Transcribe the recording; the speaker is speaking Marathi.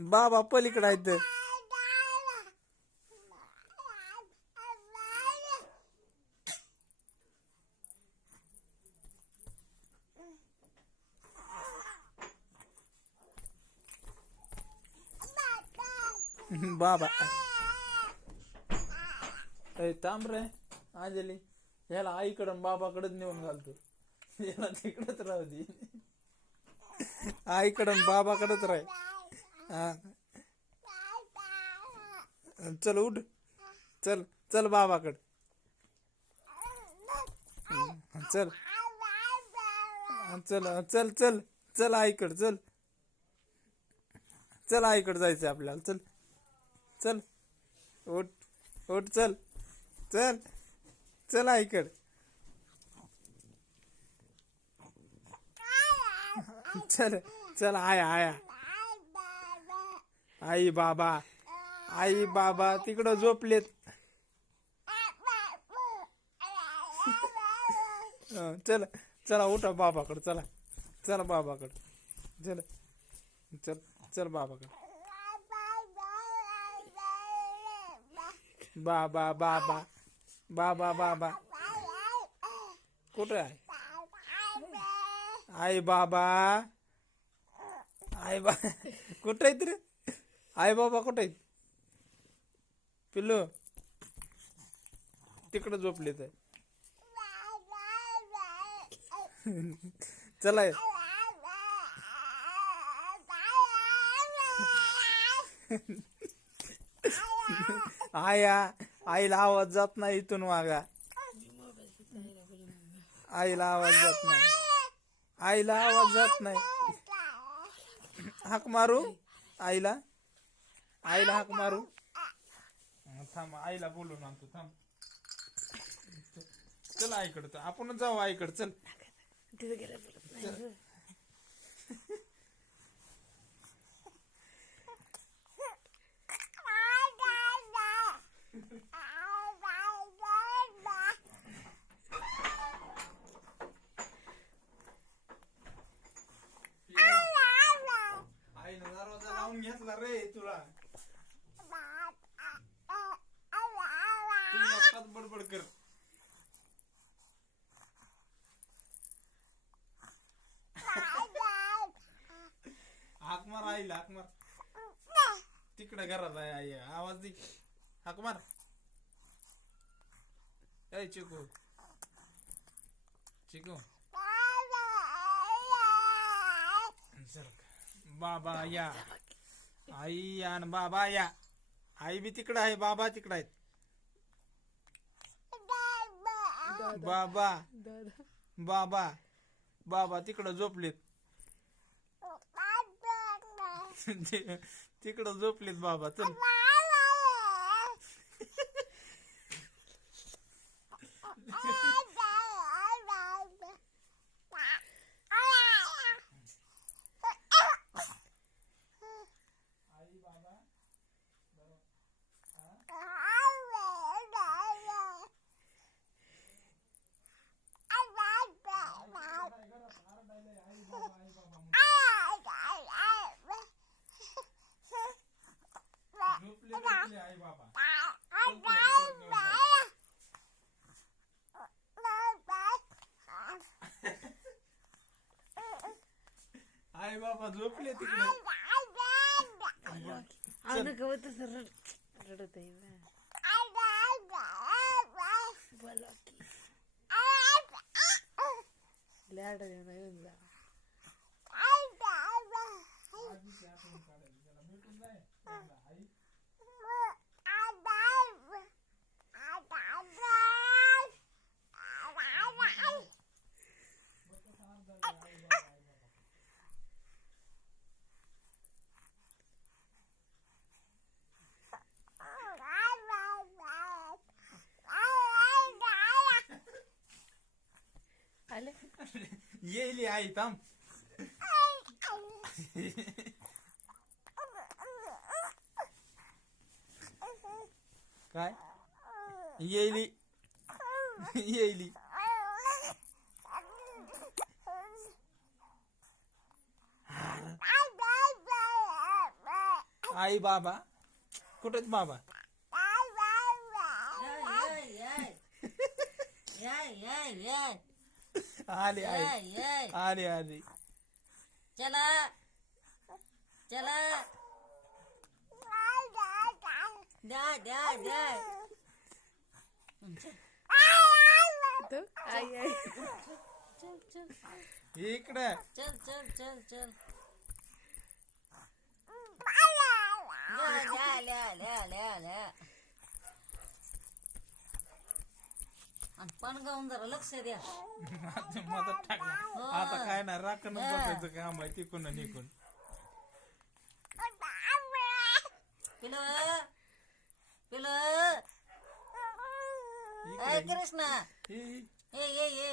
बाबा पलीकडे आहेत. बाबा थांब रे अंजली, याला आईकडं बाबाकडच नेऊन घालतो. याला तिकडच राहू दे. आईकडं बाबाकडच राह. हा चल उठ, चल चल बाबाकड, चल चल चल चल चल आईकड, चल चल आईकड जायचं आपल्याला. चल चल उठ उठ, चल चल चल आईकड. चल चल आया आया, आई बाबा, आई बाबा तिकडं झोपलेत. चल चला उठा बाबाकड, चला चला बाबाकड, चल चल चल बाबाकड. बाबा बाबा बाबा बाबा कुठं आहे? आई बाबा, आई बा कुठं आहेत रे? आई बाबा कुठं आहेत? पिल्लू तिकडं झोपले तर. चला आया, आईला आवाज जात नाही इथून वागा. आईला आवाज जात नाही, आईला आवाज जात नाही. हाक मारू आईला, आईला हाक मारू. थांब आईला बोलून आणतो, थांब. चल आईकडं, आपण जाऊ आईकडं. चल आईनं दरवाजा लावून घेतला रे तुला. तुम्ही एकटाच बडबड कर. हाक मार आईला, हाक मार. तिकडे घरात आहे आई, आवाज दे. हाक मार. ए चिकू, चिकू बाबा या, आई आणि बाबा या. आई बी तिकडं आहे, बाबा तिकडं आहेत. बाबा बाबा बाबा तिकडं झोपलेत. तिकडं झोपलेत बाबा. चल आई बाबा, आई बाबा झोपले तिकडे. रडत आहे लाड येऊन जा. येईल आई, थांब. काय येईली, येईली. आई बाबा कुठेच बाबा आले आले आले चला चला द्या द्या द्या तो आई आई चल चल इकडे चल चल चल चल आणि पण गाऊन जरा लक्ष द्या. मदत टाकला आता काय नाही राखण बसायचं काम आहे तिकून निकून पिलं पिलं इकडे कृष्णा ये, ये ये ये